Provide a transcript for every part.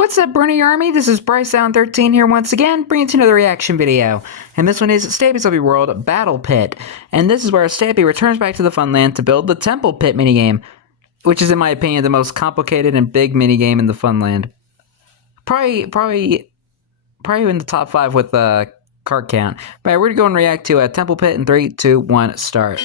What's up, Brony Army? This is BryceAllen13 here once again, bringing to another reaction video. And this one is Stampy's Zombie World Battle Pit. And this is where Stampy returns back to the Funland to build the Temple Pit minigame, which is, in my opinion, the most complicated and big minigame in the Funland. Probably in the top 5 with card count. But we're going to go and react to Temple Pit in 3, 2, 1, start.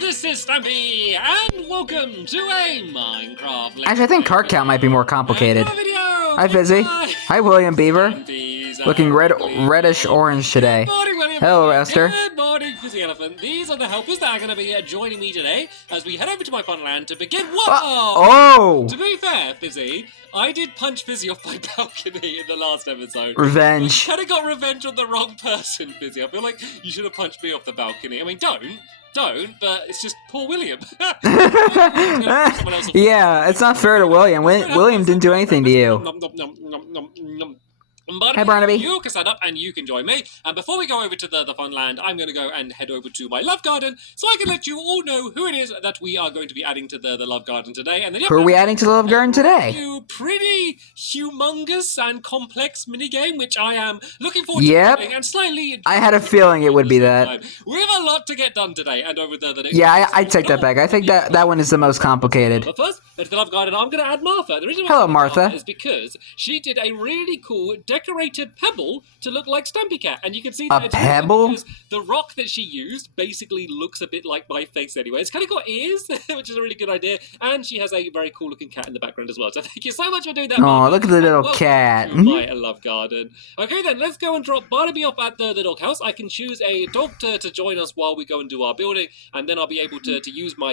This is Stampy, and welcome to a Minecraft. Actually, I think card count might be more complicated. Hi, Fizzy. Hi, William Beaver. Looking reddish-orange today. Good morning, William. Hello, Esther. Good morning, Fizzy Elephant. These are the helpers that are going to be joining me today as we head over to my Funland to begin. Whoa! Oh! To be fair, Fizzy, I did punch Fizzy off my balcony in the last episode. Revenge. I kind of got revenge on the wrong person, Fizzy. I feel like you should have punched me off the balcony. I mean, don't, but it's just poor William. Yeah, it's not fair to William. William didn't do anything to you. Hi, Barnaby. You can stand up and you can join me. And before we go over to the Funland, I'm going to go and head over to my love garden so I can let you all know who it is that we are going to be adding to the love garden today. And then, who are we adding to the love garden today? Pretty humongous and complex minigame, which I am looking forward to playing and slightly. I had a feeling it would be that. We have a lot to get done today, and over the next. Yeah, I take that back. I think that one is the most complicated. But first, to the love garden, I'm going to add Martha. The reason Hello, Martha. Is because she did a really cool decorated pebble to look like Stampy Cat, and you can see that a pebble. Because the rock that she used basically looks a bit like my face anyway. It's kind of got ears, which is a really good idea, and she has a very cool looking cat in the background as well. So thank you so much for doing that. Oh, look at the little cat. My love garden. Okay, then let's go and drop Barnaby off at the doghouse. I can choose a dog to join us while we go and do our building, and then I'll be able to use my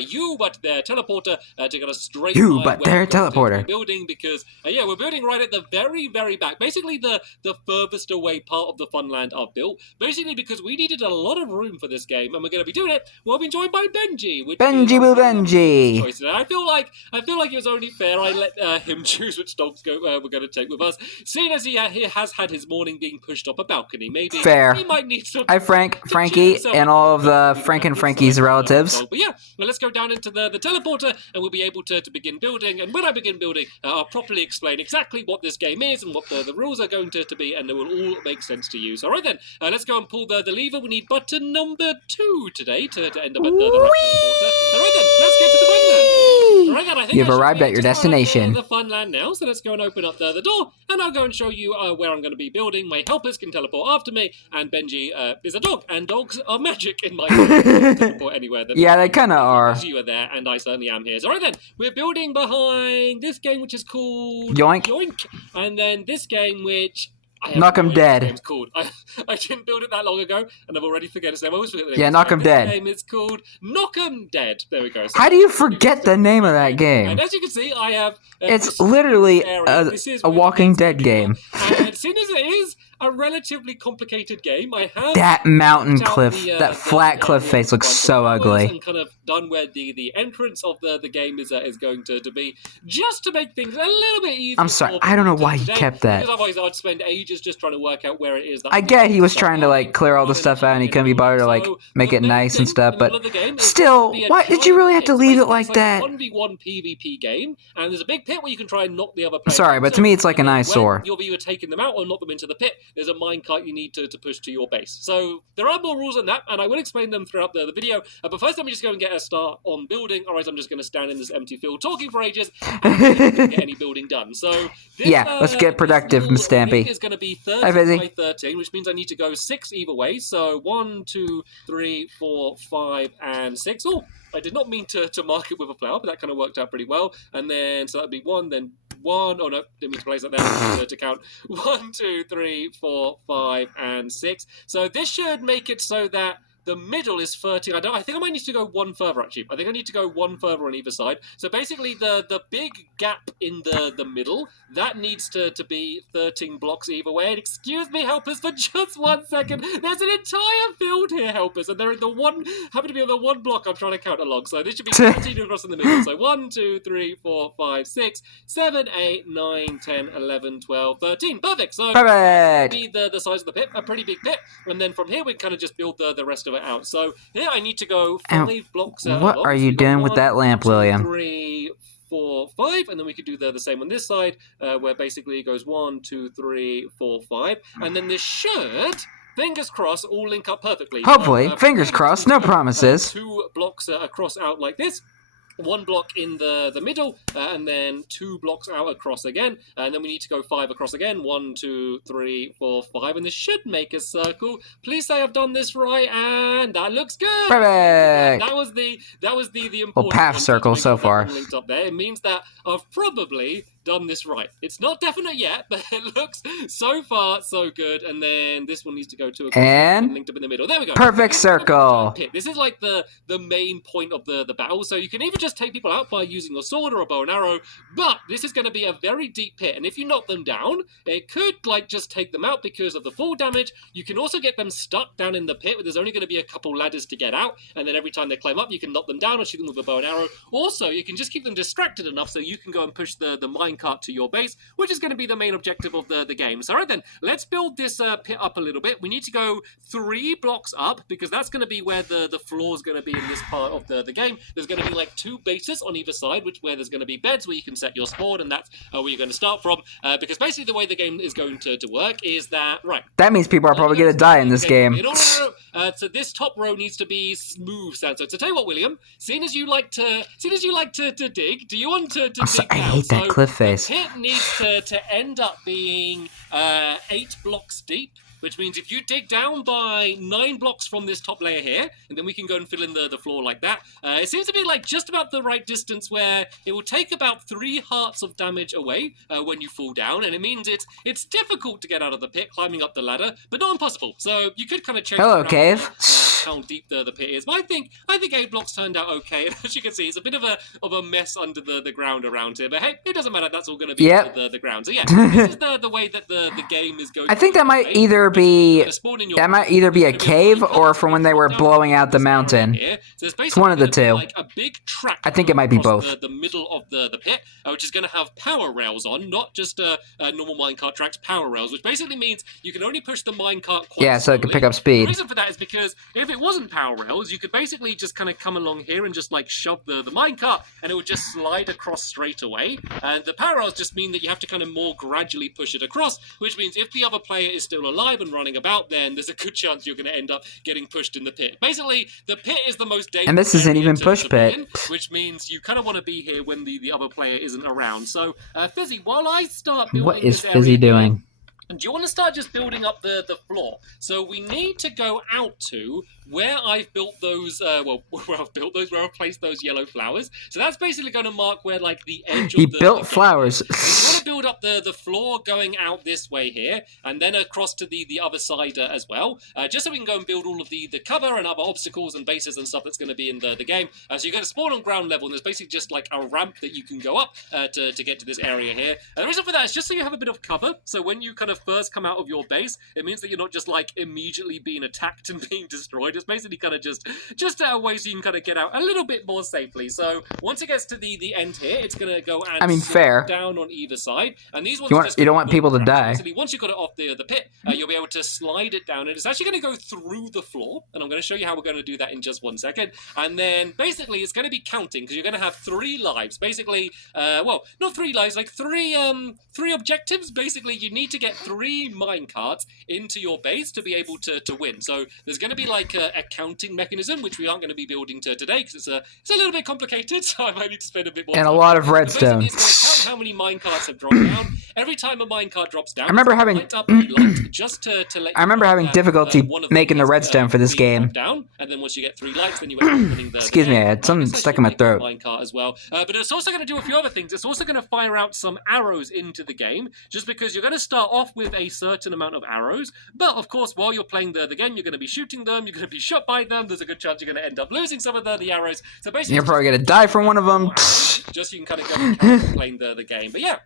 their teleporter to get us straight their teleporter building, because yeah, we're building right at the very back, basically the furthest away part of the Funland I've built, basically because we needed a lot of room for this game, and we're going to be doing it while being joined by Benji. Benji. I feel like it was only fair I let him choose which dogs we're going to take with us, seeing as he has had his morning being pushed off a balcony. Maybe fair. He might need some. Hi, Frankie, and all of the Frank and Frankie's relatives. But yeah, well, let's go down into the teleporter, and we'll be able to begin building. And when I begin building, I'll properly explain exactly what this game is and what the rules are going to be, and it will all make sense to you. So, all right then, let's go and pull the lever. We need button number 2 today to end up at the teleporter. All right then, let's get to the Funland. All right then, I think you've arrived at your destination. The Funland now, so let's go and open up the door, and I'll go and show you where I'm going to be building. My helpers can teleport after me, and Benji is a dog, and dogs are magic in my teleport anywhere. Yeah, they kind of are. You are there, and I certainly am here. So, all right then, we're building behind this game, which is called Yoink, and then this game, which Knock 'em dead. It's called. I didn't build it that long ago, and I've already forgotten its name. I always forget the name. Yeah, Knock 'em dead. The game is called Knock 'em Dead. There we go. So how do you forget the name of that game? And as you can see, I have. It's literally a Walking Dead game. And seeing as it is a relatively complicated game, I have that mountain cliff, that flat cliff face looks so ugly. And kind of done where the entrance of the game is going to be, just to make things a little bit easier. I'm sorry, I don't know why he kept that. Because otherwise I'd spend ages just trying to work out where it is. I get he was trying to like clear all the stuff out, and he couldn't be bothered to like make it nice and stuff. But still, why did you really have to leave it like that? It's like a 1v1 PvP game, and there's a big pit where you can try and knock the other player. Sorry, but to me it's like an eyesore. You'll be either taking them out or knock them into the pit. There's a minecart you need to push to your base. So there are more rules than that, and I will explain them throughout the video. But first, let me just go and get a start on building. Otherwise, I'm just going to stand in this empty field talking for ages and not get any building done. So this, let's get productive, Miss Stampy. Is going to be 30 by 13, which means I need to go 6 either way. So 1, 2, 3, 4, 5, and 6. Oh, I did not mean to mark it with a flower, but that kind of worked out pretty well. And then so that'd be 1, then 1. Oh no, didn't mean to place that there. To count 1, 2, 3, 4, 5, and 6. So this should make it so that the middle is 13. I think I might need to go one further, actually. I think I need to go one further on either side. So basically, the big gap in the middle, that needs to be 13 blocks either way. And excuse me, helpers, for just 1 second. There's an entire field here, helpers, and they're in happen to be on the one block I'm trying to count along. So this should be 13 across in the middle. So 1, 2, 3, 4, 5, 6, 7, 8, 9, 10, 11, 12, 13. Perfect. So perfect. The size of the pit, a pretty big pit. And then from here, we kind of just build the rest of it out. So here I need to go 5 blocks out. What are you doing with that lamp, William? 3, 4, 5, and then we could do the same on this side, where basically it goes 1, 2, 3, 4, 5, and then this should, fingers crossed, all link up perfectly. Hopefully, So, fingers crossed, no promises. 2 blocks across out like this. 1 block in the middle, and then 2 blocks out across again, and then we need to go 5 across again. 1, 2, 3, 4, 5, and this should make a circle. Please say I've done this right, and that looks good. Perfect. That was the important. Well, half circle so far. Linked up there. It means that I've probably done this right. It's not definite yet, but it looks so far so good. And then this one needs to go to a and linked up in the middle. There we go. Perfect circle. This is like the main point of the battle. So you can even just take people out by using a sword or a bow and arrow, but this is going to be a very deep pit, and if you knock them down, it could like just take them out because of the fall damage. You can also get them stuck down in the pit where there's only going to be a couple ladders to get out, and then every time they climb up you can knock them down or shoot them with a bow and arrow. Also, you can just keep them distracted enough so you can go and push the minecart to your base, which is going to be the main objective of the game. So, all right then, let's build this pit up a little bit. We need to go 3 blocks up because that's going to be where the floor is going to be in this part of the game. There's going to be like 2 bases on either side, where there's going to be beds where you can set your spawn, and that's where you're going to start from. Because basically the way the game is going to work is that, right. That means people are probably going to die in this game. No. So this top row needs to be smooth sandstone. So tell you what, William, seeing as you like to dig, do you want to dig down? I hate that cliff face. The pit needs to end up being 8 blocks deep, which means if you dig down by 9 blocks from this top layer here, and then we can go and fill in the floor like that, it seems to be like just about the right distance where it will take about 3 hearts of damage away when you fall down, and it means it's difficult to get out of the pit climbing up the ladder, but not impossible. So you could kind of change cave. how deep the pit is. But I think 8 blocks turned out okay. And as you can see, it's a bit of a mess under the ground around here. But hey, it doesn't matter. That's all going to be under the ground. So yeah, this is the way that the game is going. I think that might either be a cave or from when they were blowing out the mountain. So it's one of the two. Like a big track. I think it might be both. The middle of the pit, which is going to have power rails on, not just normal minecart tracks, power rails, which basically means you can only push the minecart quite so it can pick up speed. The reason for that is because if it wasn't power rails, you could basically just kind of come along here and just like shove the minecart, and it would just slide across straight away. And the power rails just mean that you have to kind of more gradually push it across, which means if the other player is still alive and running about, then there's a good chance you're going to end up getting pushed in the pit. Basically, the pit is the most dangerous. And this isn't even push pit, which means you kind of want to be here when the other player isn't around. So, Fizzy, while I start building what is this Fizzy doing? And do you want to start just building up the floor? So we need to go out to where I've built those, where I've placed those yellow flowers. So that's basically going to mark where, like, the edge of the... He built flowers. So you want to build up the floor going out this way here, and then across to the other side as well, just so we can go and build all of the cover and other obstacles and bases and stuff that's going to be in the game. So you're going to spawn on ground level, and there's basically just, like, a ramp that you can go up to get to this area here. And the reason for that is just so you have a bit of cover, so when you kind of first come out of your base, it means that you're not just, like, immediately being attacked and being destroyed. It's basically kind of just a way so you can kind of get out a little bit more safely. So once it gets to the end here, it's going to go and fair. Down on either side. And these ones you don't want people to die. Basically, once you've got it off the pit, you'll be able to slide it down, and it's actually going to go through the floor. And I'm going to show you how we're going to do that in just 1 second. And then basically it's going to be counting, because you're going to have 3 lives. Basically, well, not 3 lives, like 3 objectives. Basically, you need to get 3 minecarts into your base to be able to win. So there's going to be like a counting mechanism, which we aren't going to be building today because it's a little bit complicated, so I might need to spend a bit more time. And a lot of redstone. It's going to count how many minecarts have dropped down. Every time a minecart drops down, I remember having difficulty making the redstone for this game. Down, and then once you get 3 lights, then you end up winning the Excuse me, I had something stuck in my throat. Minecart as well. But it's also going to do a few other things. It's also going to fire out some arrows into the game, just because you're going to start off with a certain amount of arrows. But of course, while you're playing the game, you're going to be shooting them. You're going to be shot by them. There's a good chance you're going to end up losing some of the arrows. So basically, you're probably going to die from one of them. Just so you can kind of go and count playing the game. But yeah.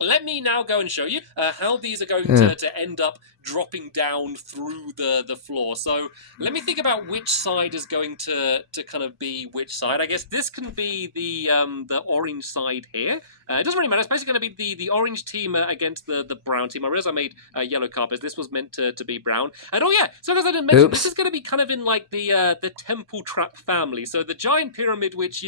Let me now go and show you how these are going to end up dropping down through the floor. So let me think about which side is going to kind of be which side. I guess this can be the orange side here. It doesn't really matter. It's basically going to be the orange team against the brown team. I realize I made yellow carpets. This was meant to be brown. And oh yeah, so as I didn't mention, this is going to be kind of in like the temple trap family. So the giant pyramid, which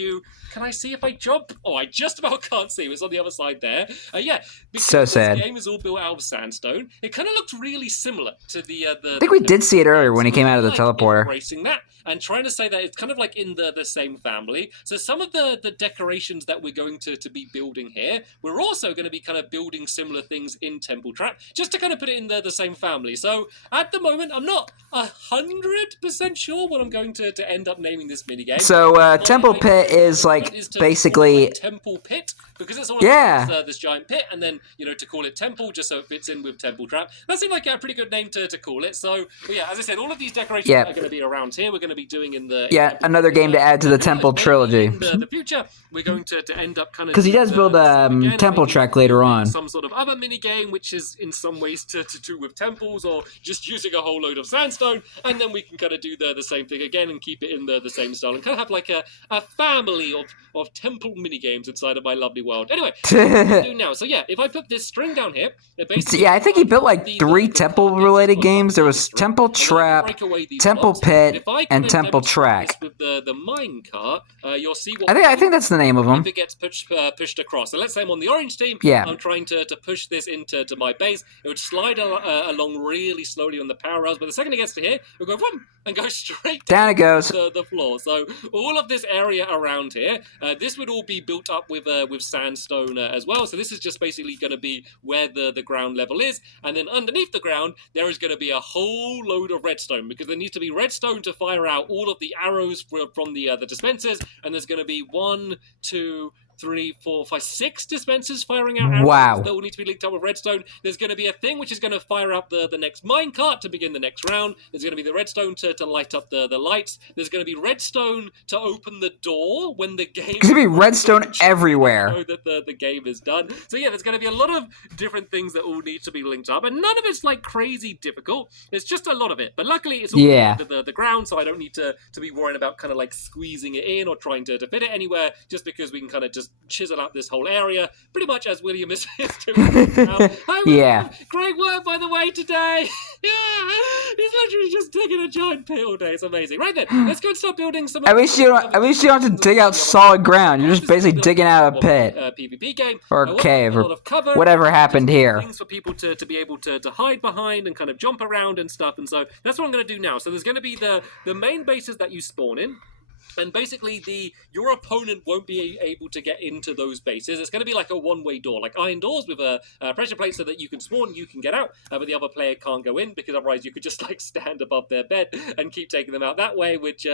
can I see if I jump? Oh, I just about can't see. It's on the other side there. Yeah, because so sad. This game is all built out of sandstone. It kind of looks really similar to the. I think we did see it earlier when he came out of the teleporter. Embracing that and trying to say that it's kind of like in the same family. So some of the decorations that we're going to be building here, we're also going to be kind of building similar things in Temple Trap, just to kind of put it in the same family. So at the moment, I'm not 100% sure what I'm going to end up naming this minigame. So Temple Pit is like basically Temple Pit, because it's all this giant pit, and then to call it Temple just so it fits in with Temple Trap. That seemed like a pretty good name to call it. So but yeah, as I said, all of these decorations are going to be around here. We're going to be doing in the another game to add to the Temple trilogy. In the future, we're going to end up kind of because he does build a temple track later on. Some sort of other mini game which is in some ways to do with temples, or just using a whole load of sandstone, and then we can kind of do the same thing again and keep it in the same style and kind of have like a family of temple mini games inside of my lovely world. Anyway, what I'm do now. So yeah, if I put this string down here, I think he built like 3 temple related games. There was Temple Trap, Temple Pit, and Temple Track. With the mine cart, you'll see what I think that's the name of them. If it gets pushed across. So let's say I'm on the orange team. Yeah. I'm trying to push this into my base. It would slide along really slowly on the power rails, but the second it gets to here, it'll go boom and go straight down it goes the floor. So all of this area around here, this would all be built up with sandstone as well. So this is just basically going to be where the ground level is, and then underneath the ground there is going to be a whole load of redstone, because there needs to be redstone to fire out all of the arrows from the dispensers, and there's going to be 1, 2, 3, 4, 5, 6 dispensers firing out arrows that will need to be linked up with redstone. There's going to be a thing which is going to fire up the next minecart to begin the next round. There's going to be the redstone to light up the lights. There's going to be redstone to open the door when the game... There's going to be redstone everywhere. Know that the game is done. So yeah, there's going to be a lot of different things that all need to be linked up, and none of it's like crazy difficult. It's just a lot of it. But luckily it's all into the ground, so I don't need to be worrying about kind of like squeezing it in or trying to fit it anywhere, just because we can kind of just chisel out this whole area, pretty much as William is doing now. Hi, William. Great work, by the way, today. He's literally just digging a giant pit all day. It's amazing. Right then, let's go and start building some... At least you don't have to dig out solid ground. You're just basically digging out a pit. PvP game. Or a cave, or whatever happened here. Things for people to be able to hide behind and kind of jump around and stuff, and so that's what I'm going to do now. So there's going to be the main bases that you spawn in. And basically, your opponent won't be able to get into those bases. It's going to be like a one-way door, like iron doors with a pressure plate, so that you can spawn, you can get out, but the other player can't go in, because otherwise you could just like stand above their bed and keep taking them out that way, which...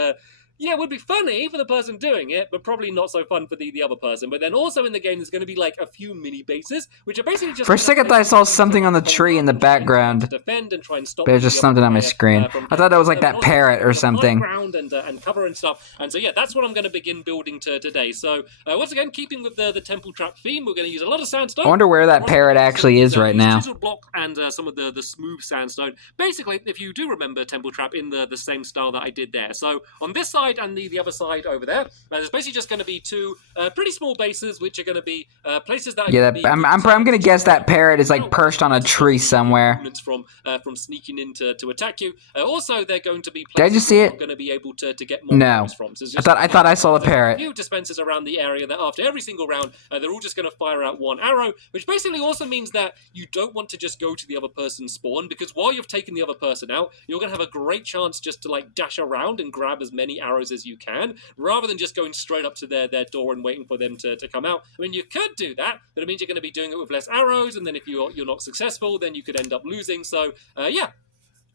it would be funny for the person doing it, but probably not so fun for the other person. But then also in the game, there's going to be like a few mini bases, which are basically just... For a second, I saw something on the tree in the background. To defend and try and stop. There's just something on my screen. I thought that was like that parrot or something. And cover and stuff. And so yeah, that's what I'm going to begin building today. So once again, keeping with the Temple Trap theme, we're going to use a lot of sandstone. I wonder where that parrot actually is right now. Chiseled block and some of the smooth sandstone. Basically, if you do remember Temple Trap in the same style that I did there. So on this side and the other side over there, there's basically just going to be 2 pretty small bases, which are going to be places that I'm going to guess that parrot is like perched on a tree somewhere. From sneaking in to attack you. Also, they're going to be places did I just see it? You're going to be able to get more from. So I thought I saw the parrot. A few dispensers around the area that after every single round, they're all just going to fire out 1 arrow, which basically also means that you don't want to just go to the other person's spawn, because while you've taken the other person out, you're going to have a great chance just to like dash around and grab as many arrows as you can, rather than just going straight up to their door and waiting for them to come out. I mean, you could do that, but it means you're going to be doing it with less arrows, and then if you're not successful, then you could end up losing. So, yeah.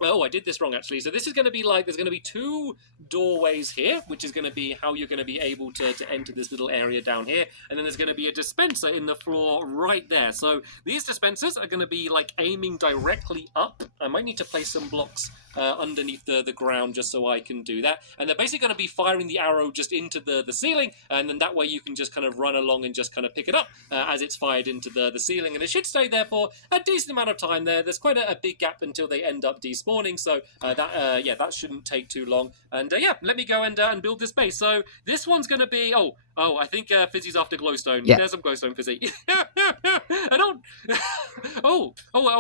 Oh, I did this wrong, actually. So this is going to be like, there's going to be 2 doorways here, which is going to be how you're going to be able to enter this little area down here. And then there's going to be a dispenser in the floor right there. So these dispensers are going to be like aiming directly up. I might need to place some blocks underneath the ground just so I can do that. And they're basically going to be firing the arrow just into the ceiling. And then that way you can just kind of run along and just kind of pick it up as it's fired into the ceiling. And it should stay there for a decent amount of time there. There's quite a big gap until they end up despawning. So that shouldn't take too long. And yeah, let me go and build this base. So this one's going to be I think Fizzy's after glowstone. Yeah. There's some glowstone, Fizzy. I don't.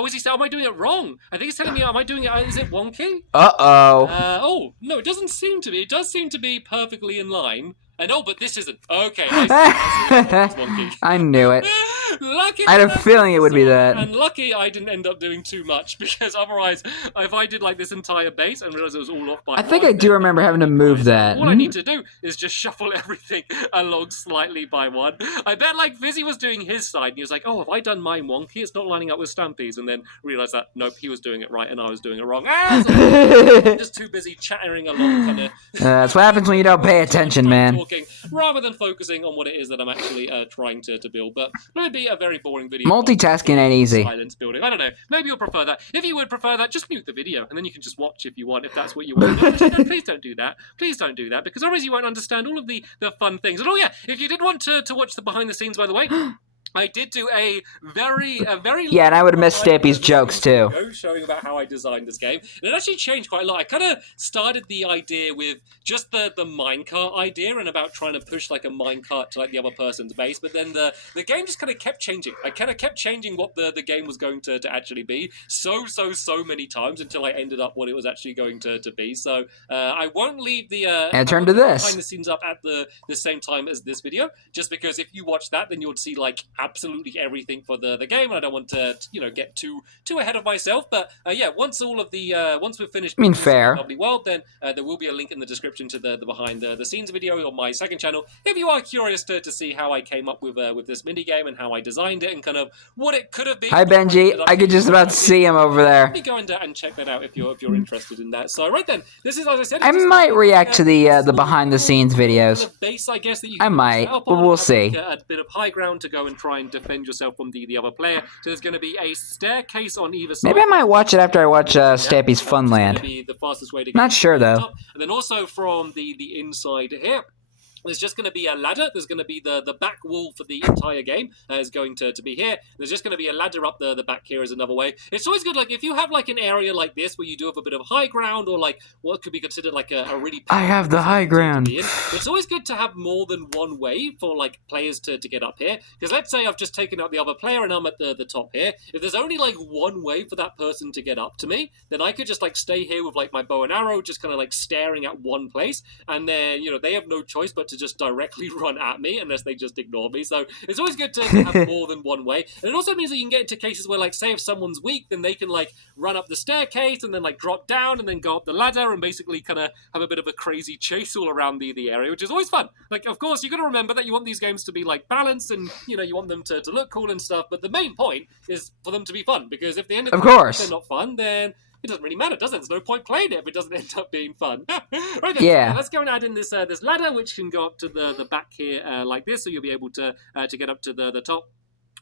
Is he? Am I doing it wrong? I think he's telling me, am I doing it? Is it wonky? No, it doesn't seem to be. It does seem to be perfectly in line. But this isn't. Okay, I see. It's wonky. I knew it. Lucky I had a feeling it would be that. And lucky I didn't end up doing too much, because otherwise, if I did like this entire base and realized it was all off by I think I do remember having to move that. All I need to do is just shuffle everything along slightly by one. I bet like Fizzy was doing his side, and he was like, have I done mine wonky? It's not lining up with Stampy's, and then realized that, nope, he was doing it right and I was doing it wrong. I'm just too busy chattering along, kind of. That's what happens when you don't pay attention, man. Talking, rather than focusing on what it is that I'm actually trying to build. But maybe a very boring video. Multitasking ain't easy. Silence building. I don't know. Maybe you'll prefer that. If you would prefer that, just mute the video, and then you can just watch if you want, if that's what you want. Actually, no, please don't do that. Please don't do that, because otherwise you won't understand all of the fun things. And if you did want to watch the behind the scenes, by the way, I did do a very yeah, and I would have missed Stampy's jokes too. Showing about how I designed this game, and it actually changed quite a lot. I kind of started the idea with just the minecart idea and about trying to push like a minecart to like the other person's base, but then the game just kind of kept changing. I kind of kept changing what the game was going to actually be so many times until I ended up what it was actually going to be. So I won't leave the and turn to this behind the scenes up at the same time as this video, just because if you watch that, then you'll see like absolutely everything for the game, and I don't want to get too ahead of myself. But once all of the once we've finished fair lovely world, then there will be a link in the description to the behind the scenes video on my second channel if you are curious to see how I came up with this mini game and how I designed it and kind of what it could have been. Hi Benji, I could just about see him over there. Let me go and check that out if you're interested in that. So right then, this is, as I said, I might react to the behind the scenes videos. Base, I guess, that you I might, but we'll see. A bit of high ground to go and try and defend yourself from the other player. So there's going to be a staircase on either side. Maybe I might watch it after I watch Stampy's Funland. Be the fastest way to Not sure though. And then also from the inside here, there's just going to be a ladder. There's going to be the back wall for the entire game is going to be here. There's just going to be a ladder up the back here is another way. It's always good, like, if you have, like, an area like this where you do have a bit of high ground or, like, what could be considered, like, a really... I have the high ground. It's always good to have more than one way for, like, players to get up here. Because let's say I've just taken out the other player and I'm at the top here. If there's only, like, one way for that person to get up to me, then I could just, like, stay here with, like, my bow and arrow, just kind of, like, staring at one place. And then, they have no choice but to just directly run at me unless they just ignore me. So it's always good to have more than one way. And it also means that you can get into cases where, like, say if someone's weak, then they can, like, run up the staircase and then, like, drop down and then go up the ladder and basically kind of have a bit of a crazy chase all around the area, which is always fun. Like, of course, you got to remember that you want these games to be, like, balanced and, you want them to look cool and stuff, but the main point is for them to be fun, because if the end of the game they're not fun, then it doesn't really matter, does it? There's no point playing it if it doesn't end up being fun. Right then, yeah. Let's go and add in this ladder, which can go up to the back here like this, so you'll be able to get up to the top.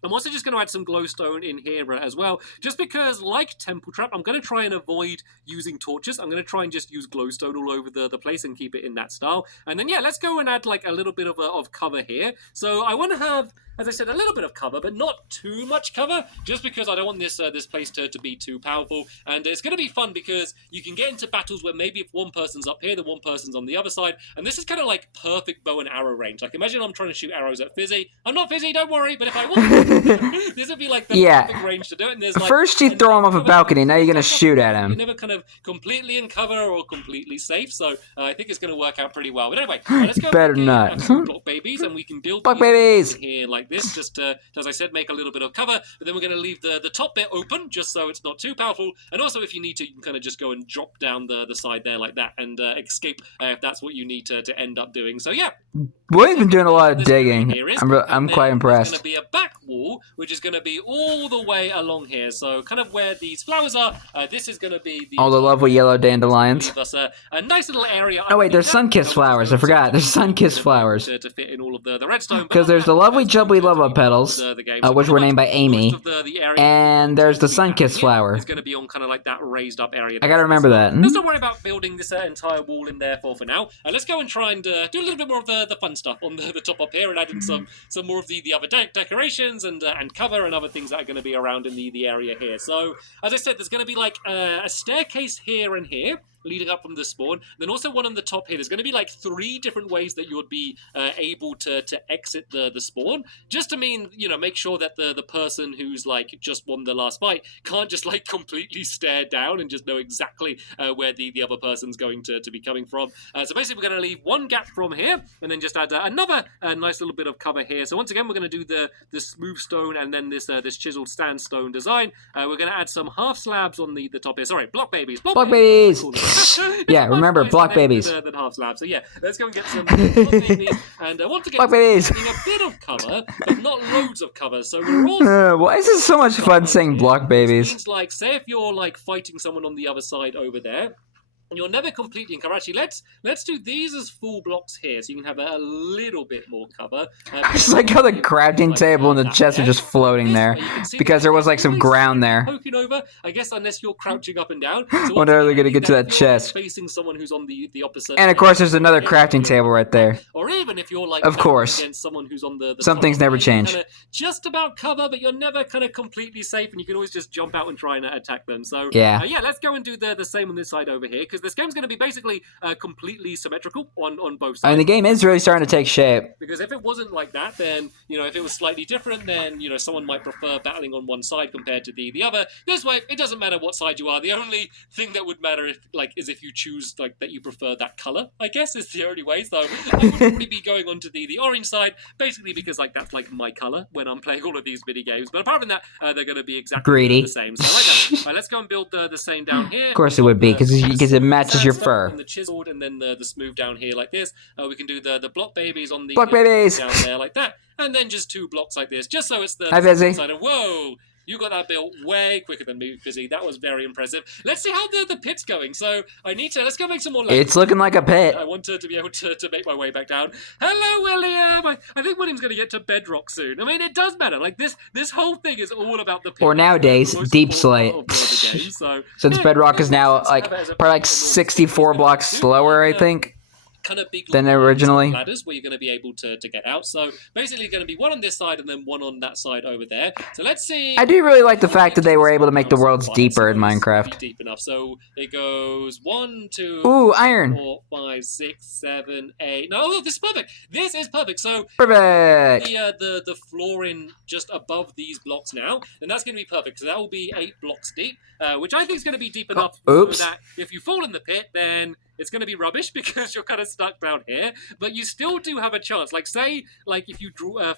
I'm also just going to add some glowstone in here as well, just because, like Temple Trap, I'm going to try and avoid using torches. I'm going to try and just use glowstone all over the place and keep it in that style. And then, yeah, let's go and add, like, a little bit of cover here. So I want to have, as I said, a little bit of cover, but not too much cover, just because I don't want this place to be too powerful. And it's going to be fun because you can get into battles where maybe if one person's up here, then one person's on the other side. And this is kind of like perfect bow and arrow range. Like, imagine I'm trying to shoot arrows at Fizzy. I'm not Fizzy, don't worry, but if I want, this would be like the perfect range to do it. And there's, like, first you throw him off a balcony, now you're going to shoot at him. You're never kind of completely in cover or completely safe, so I think it's going to work out pretty well. But anyway, let's go better not. Block babies, and we can build block babies here like this, just to, as I said, make a little bit of cover. But then we're going to leave the top bit open, just so it's not too powerful. And also, if you need to, you can kind of just go and drop down the side there like that and escape if that's what you need to end up doing. So yeah. Boy's been doing a lot of This digging. here is, I'm and quite then impressed. There's going to be a back wall, which is going to be all the way along here. So kind of where these flowers are, this is going to be the All the lovely yellow dandelions. Leave us a nice little area. Oh wait, there's sun-kissed flowers. I forgot. There's sun-kissed flowers. To fit in all of the redstone. Because there's the lovely jubbly lava petals, which were named by Amy, and there's the sun-kissed flower. It's going to be on kind of like that raised up area. I gotta remember that. Let's not worry about building this entire wall in there for now. Let's go and try and do a little bit more of the fun stuff on the top up here and add in some more of the other decorations and cover and other things that are going to be around in the area here. So as I said, there's going to be like a staircase here and here leading up from the spawn. Then also one on the top here. There's going to be like 3 different ways that you would be able to exit the spawn, just to make sure that the person who's like just won the last fight can't just like completely stare down and just know exactly where the other person's going to be coming from. So basically we're going to leave one gap from here and then just add another nice little bit of cover here. So once again we're going to do the smooth stone and then this chiseled sandstone design. We're going to add some half slabs on the top here. Sorry, block babies. Block babies! Yeah, remember, block babies. Than half slab. So yeah, let's go and get some block babies. And once again, block babies. Getting a bit of cover, but not loads of cover. So we're also why is it so much fun saying block babies? It means like, say if you're like fighting someone on the other side over there, and you're never completely in cover. Actually, let's do these as full blocks here, so you can have a little bit more cover. I just like how the crafting table and the chests are just floating there, because there was like some ground there. Poking over, I guess, unless you're crouching up and down. So wonder how they're gonna get to that chest. Facing someone who's on the opposite. And of course, there's another crafting table right there. Or even if you're like, of course, against someone who's on the some things never change. Just about cover, but you're never kind of completely safe, and you can always just jump out and try and attack them. So yeah, let's go and do the same on this side over here, because this game's going to be basically completely symmetrical on both sides. I mean, the game is really starting to take shape. Because if it wasn't like that, then, if it was slightly different, then, someone might prefer battling on one side compared to the other. This way, it doesn't matter what side you are. The only thing that would matter is if you choose, that you prefer that color, I guess, is the only way. So I would probably be going on to the orange side, basically because, that's, my color when I'm playing all of these mini games. But apart from that, they're going to be exactly the same. So like that. Let's go and build the same down here. Of course it would be, because it matches your fur. The chiseled and then the smooth down here like this. We can do the block babies on the block babies down there like that, and then just 2 blocks like this, just so it's the Hi, Fizzy. side. And whoa, you got that built way quicker than me, Fizzy. That was very impressive. Let's see how the pit's going. So let's go make some more layers. It's looking like a pit. I want to be able to make my way back down. Hello, William. I think William's going to get to bedrock soon. I mean, it does matter. This whole thing is all about the pit. Or nowadays, deep slate. Since bedrock is now probably 64 blocks slower, I think. Kind of big than originally. Ladders where you're going to be able to get out. So basically going to be one on this side and then one on that side over there. So let's see. I do really like the fact that they were able to make the worlds deeper in Minecraft. Deep enough. So it goes 1, 2, ooh, iron. 4, 5, 6, 7, 8. No, look, this is perfect. This is perfect. So perfect. The flooring just above these blocks now, and that's going to be perfect. So that will be 8 blocks deep, which I think is going to be deep enough so that if you fall in the pit, then it's going to be rubbish because you're kind of stuck down here, but you still do have a chance. Say, if you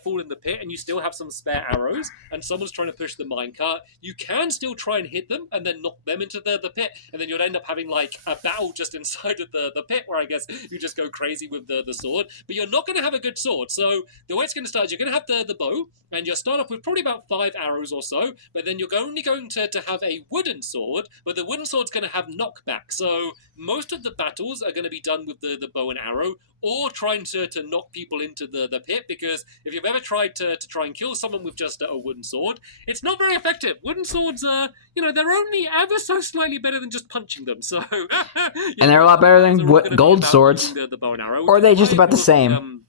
fall in the pit and you still have some spare arrows and someone's trying to push the minecart, you can still try and hit them and then knock them into the pit, and then you'd end up having, a battle just inside of the pit where I guess you just go crazy with the sword, but you're not going to have a good sword. So the way it's going to start is you're going to have the bow, and you'll start off with probably about 5 arrows or so, but then you're only going to have a wooden sword, but the wooden sword's going to have knockback. So most of the battles are going to be done with the bow and arrow, or trying to knock people into the pit, because if you've ever tried to try and kill someone with just a wooden sword, it's not very effective. Wooden swords are, they're only ever so slightly better than just punching them. So and they're a lot better than gold swords. The bow and arrow, or are they just about the same?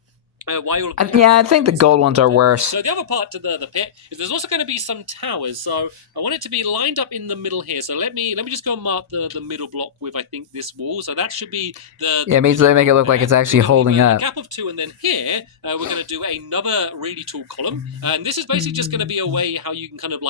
I think the gold ones are worse. So the other part to the pit is there's also going to be some towers. So I want it to be lined up in the middle here. So let me just go mark the middle block with, I think, this wall. So that should be it means they make it look like it's actually holding up. A gap of 2, and then here we're going to do another really tall column. And this is basically just going to be a way how you can kind of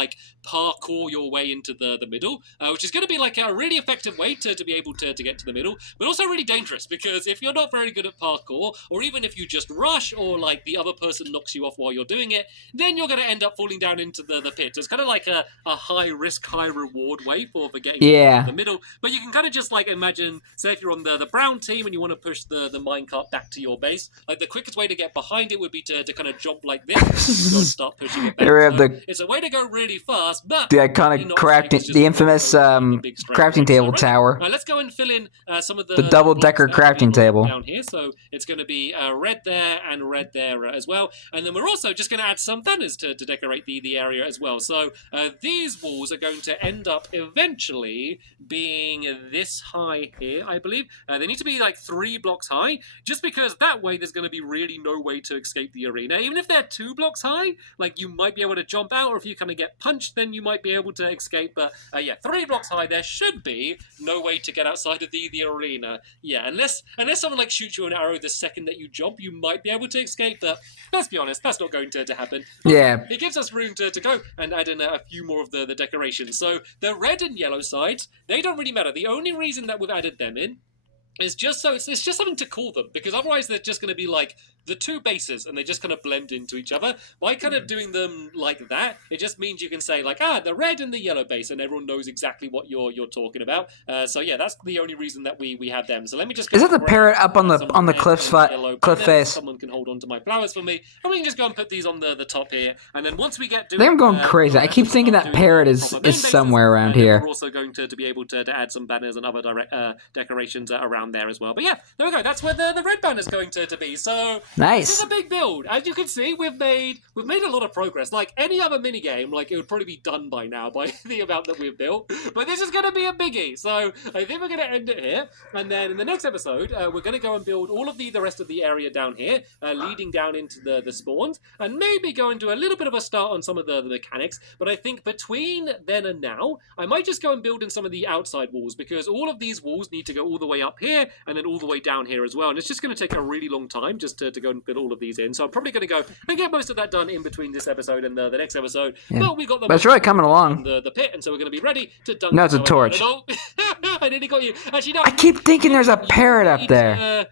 parkour your way into the middle, which is going to be a really effective way to be able to get to the middle, but also really dangerous, because if you're not very good at parkour, or even if you just rush crash or like the other person knocks you off while you're doing it, then you're going to end up falling down into the pit. So it's kind of like a high risk, high reward way for getting into the middle. But you can kind of just like imagine, say if you're on the brown team and you want to push the minecart back to your base, like the quickest way to get behind it would be to kind of jump like this and start pushing it back. So it's a way to go really fast, but the iconic crafting, the infamous crafting table tower. Now let's go and fill in some of the double-decker crafting table down here. So it's going to be red there and red there as well. And then we're also just going to add some banners to decorate the area as well. So these walls are going to end up eventually being this high here, I believe. They need to be like 3 blocks high, just because that way there's going to be really no way to escape the arena. Even if they're 2 blocks high, like you might be able to jump out, or if you kind of get punched, then you might be able to escape. But yeah, 3 blocks high, there should be no way to get outside of the arena. Yeah, unless someone like shoots you an arrow the second that you jump, you might be able to escape. But let's be honest, that's not going to happen. But yeah, it gives us room to go and add in a few more of the decorations. So the red and yellow sides, they don't really matter. The only reason that we've added them in is just so it's just something to call them, because otherwise they're just going to be like the 2 bases and they just kind of blend into each other. By kind of doing them like that, it just means you can say like, the red and the yellow base, and everyone knows exactly what you're talking about. So yeah, that's the only reason that we have them. So let me just... Is that the parrot up on the cliff face? Someone can hold on to my flowers for me, and we can just go and put these on the top here. And then once we get doing... I'm going crazy. I keep thinking that parrot is somewhere around here. We're also going to be able to add some banners and other decorations around there as well. But yeah, there we go. That's where the red banner is going to be. So nice. This is a big build. As you can see, we've made a lot of progress. Like any other minigame, like it would probably be done by now by the amount that we've built. But this is going to be a biggie. So I think we're going to end it here. And then in the next episode, we're going to go and build all of the rest of the area down here, leading down into the spawns, and maybe go and do a little bit of a start on some of the mechanics. But I think between then and now, I might just go and build in some of the outside walls, because all of these walls need to go all the way up here and then all the way down here as well. And it's just going to take a really long time just to go and build all of these in. So I'm probably going to go and get most of that done in between this episode and the next episode. Yeah. But we got the... But it's really coming along. The pit, and so we're going to be ready to dunk... No, it's a torch. I nearly got you. Actually, no. I keep thinking there's a parrot up there.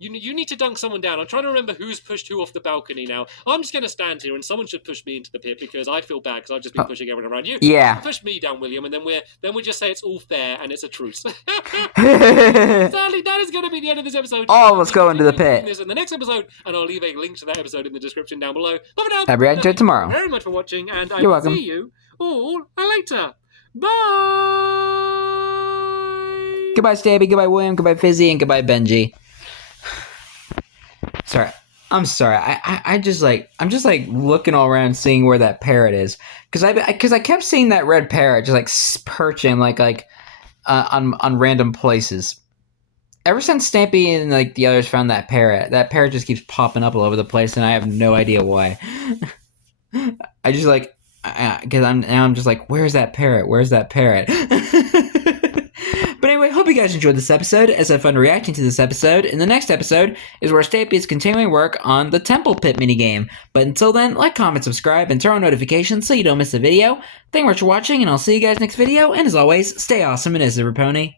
You need to dunk someone down. I'm trying to remember who's pushed who off the balcony now. I'm just going to stand here, and someone should push me into the pit, because I feel bad because I've just been pushing everyone around you. Yeah. Push me down, William, and then we just say it's all fair and it's a truce. Sadly, that is going to be the end of this episode. All of us go into the pit. This in the next episode, and I'll leave a link to that episode in the description down below. But for now, I'll be right to it tomorrow. Thank you very much for watching, and I will see you all later. Bye. Goodbye, Stampy. Goodbye, William. Goodbye, Fizzy, and goodbye, Benji. Sorry. I'm sorry. I'm just like looking all around, seeing where that parrot is, because I kept seeing that red parrot just like perching like on random places. Ever since Stampy and like the others found that parrot just keeps popping up all over the place, and I have no idea why. I just like, because I'm just like, where's that parrot? Where's that parrot? But anyway, hope you guys enjoyed this episode, as I had fun reacting to this episode. In the next episode is where Stampy is continuing work on the Temple Pit minigame. But until then, like, comment, subscribe, and turn on notifications so you don't miss a video. Thank you much for watching, and I'll see you guys next video. And as always, stay awesome and as a pony.